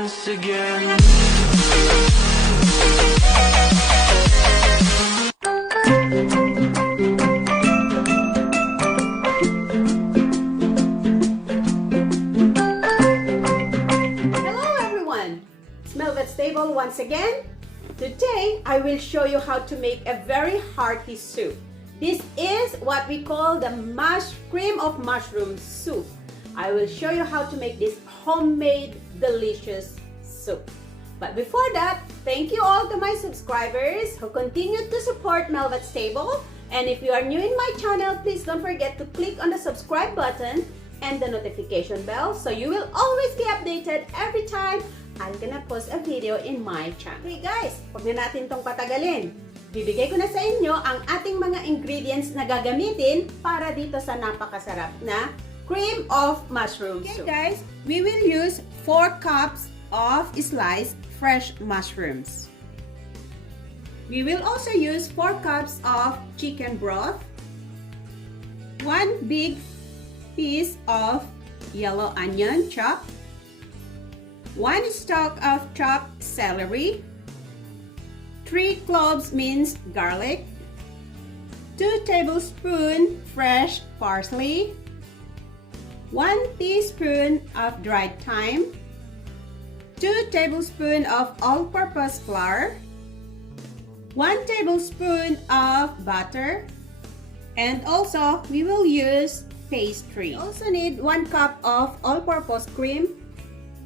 once again. Mhelbeth's table once again. Today, I will show you how to make a very hearty soup. This is what we call the cream of mushroom soup. I will show you how to make this homemade delicious soup. But before that, thank you all to my subscribers who continue to support Mhelbeth's table. And if you are new in my channel, please don't forget to click on the subscribe button and the notification bell so you will always be updated every time I'm gonna post a video in my channel. Okay guys, huwag na natin tong patagalin. Bibigay ko na sa inyo ang ating mga ingredients na gagamitin para dito sa napakasarap na cream of mushroom soup. Okay guys, we will use 4 cups of sliced fresh mushrooms. We will also use 4 cups of chicken broth, 1 big piece of yellow onion chopped, 1 stalk of chopped celery, 3 cloves minced garlic, 2 tablespoons fresh parsley, 1 teaspoon of dried thyme, 2 tablespoons of all-purpose flour, 1 tablespoon of butter, and also we will use pastry. We also need 1 cup of all-purpose cream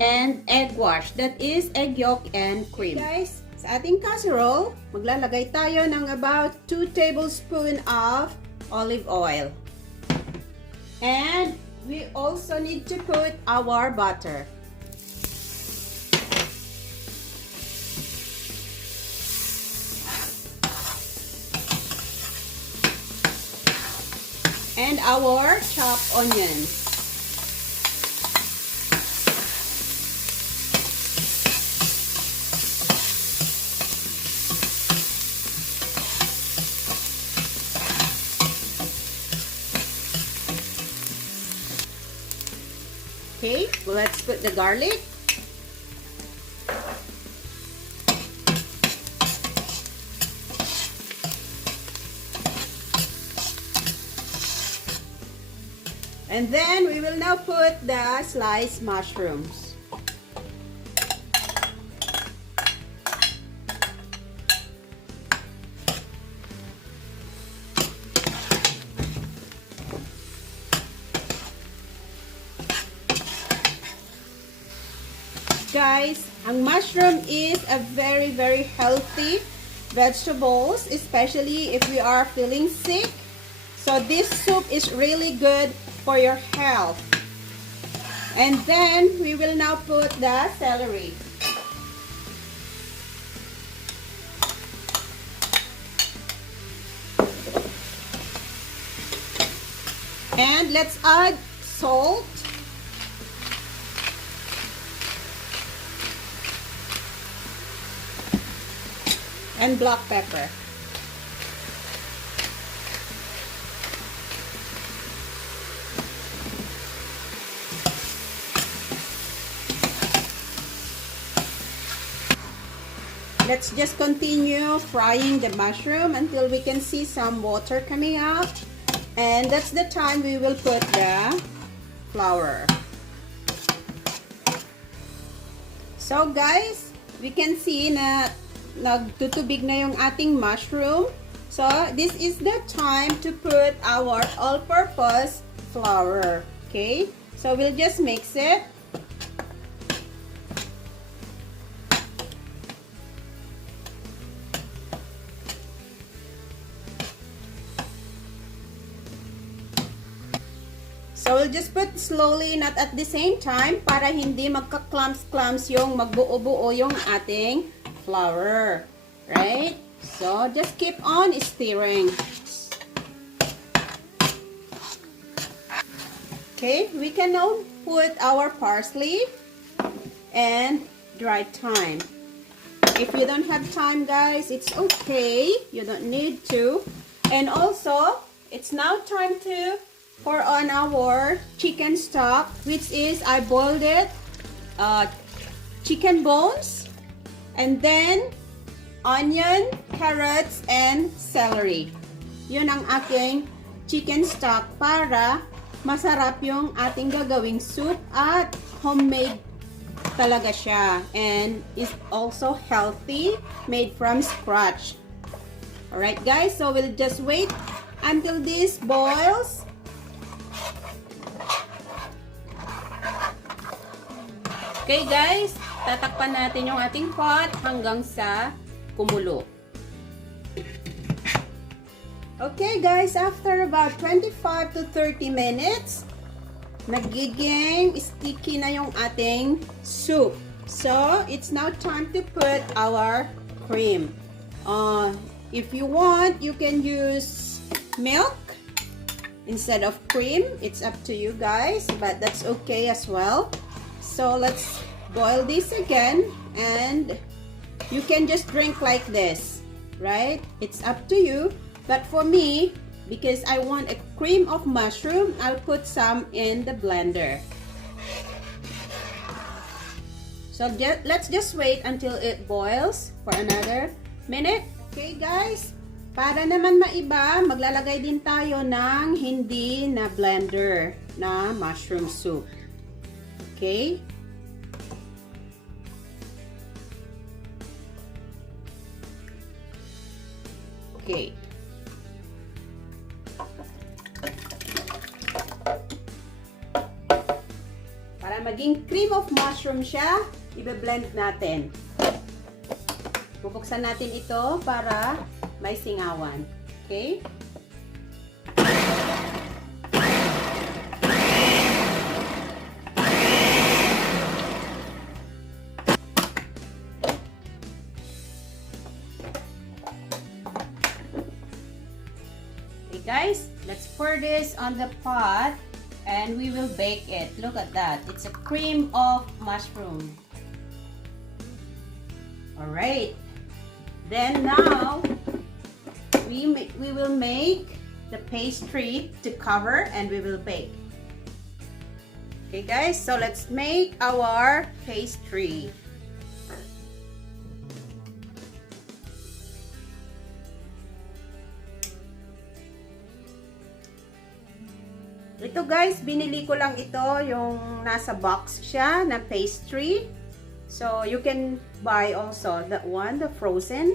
and egg wash, that is egg yolk and cream. Guys, sa ating casserole, maglalagay tayo ng about 2 tablespoons of olive oil. And we also need to put our butter. And our chopped onions. Okay, let's put the garlic. And then we will now put the sliced mushrooms. Guys, ang mushroom is a very healthy vegetables, especially if we are feeling sick. So this soup is really good for your health. And then we will now put the celery. And let's add salt. And black pepper. Let's just continue frying the mushroom until we can see some water coming out. And that's the time we will put the flour. So guys, we can see na nagtutubig na yung ating mushroom. So this is the time to put our all-purpose flour. Okay? So we'll just mix it. So we'll just put slowly, not at the same time, para hindi magka-clumps yung magbuo-buo yung ating flour. Right? So just keep on stirring. Okay, we can now put our parsley and dried thyme. If you don't have time, guys, it's okay. You don't need to. And also, it's now time to pour on our chicken stock, which is, I boiled it chicken bones, and then onion, carrots, and celery. Yun ang aking chicken stock para masarap yung ating gagawing soup at homemade talaga siya. And is also healthy, made from scratch. Alright guys, so we'll just wait until this boils. Okay guys, tatakpan natin yung ating pot hanggang sa kumulo. Okay guys, after about 25 to 30 minutes, nagiging sticky na yung ating soup. So, it's now time to put our cream. If you want, you can use milk instead of cream. It's up to you guys, but that's okay as well. So, let's boil this again, and you can just drink like this, right? It's up to you. But for me, because I want a cream of mushroom, I'll put some in the blender. So let's just wait until it boils for another minute. Okay guys, para naman maiba, maglalagay din tayo ng hindi na blender na mushroom soup. Okay? Okay. Para maging cream of mushroom siya, i-blend natin. Bubuksan natin ito para may singawan. Okay? Okay guys, let's pour this on the pot. And we will bake it. Look at that. It's a cream of mushroom. Alright. Then now, we will make the pastry to cover and we will bake. Okay guys, so let's make our pastry. Ito guys, binili ko lang ito, yung nasa box siya na pastry. So, you can buy also that one, the frozen.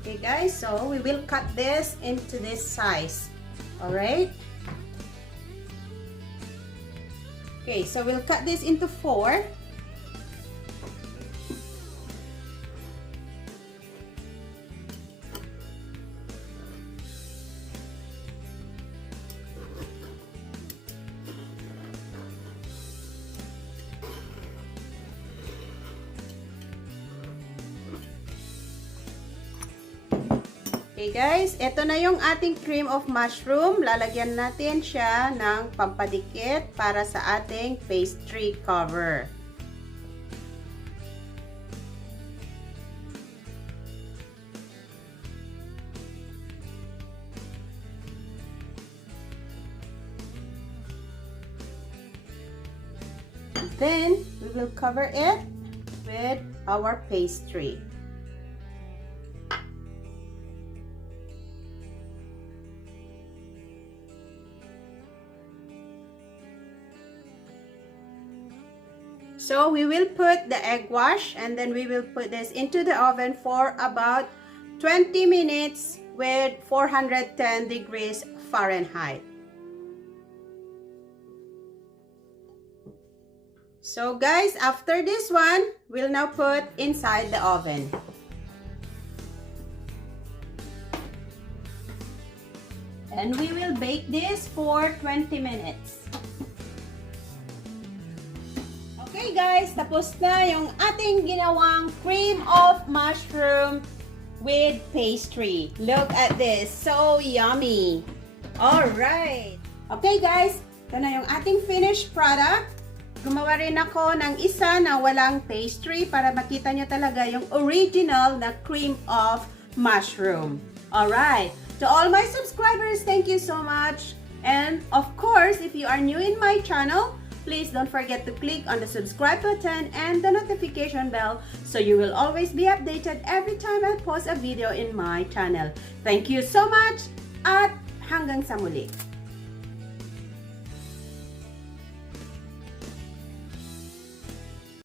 Okay guys, so we will cut this into this size. Alright? Okay, so we'll cut this into 4. Okay guys, ito na yung ating cream of mushroom. Lalagyan natin siya ng pampadikit para sa ating pastry cover. Then, we will cover it with our pastry. So we will put the egg wash and then we will put this into the oven for about 20 minutes with 410 degrees Fahrenheit. So guys, after this one, we'll now put inside the oven. And we will bake this for 20 minutes. Okay guys, tapos na yung ating ginawang cream of mushroom with pastry. Look at this, so yummy. Alright. Okay guys, ito na yung ating finished product. Gumawa rin ako ng isa na walang pastry para makita nyo talaga yung original na cream of mushroom. Alright, to all my subscribers, thank you so much. And of course, if you are new in my channel, please don't forget to click on the subscribe button and the notification bell so you will always be updated every time I post a video in my channel. Thank you so much at hanggang sa muli.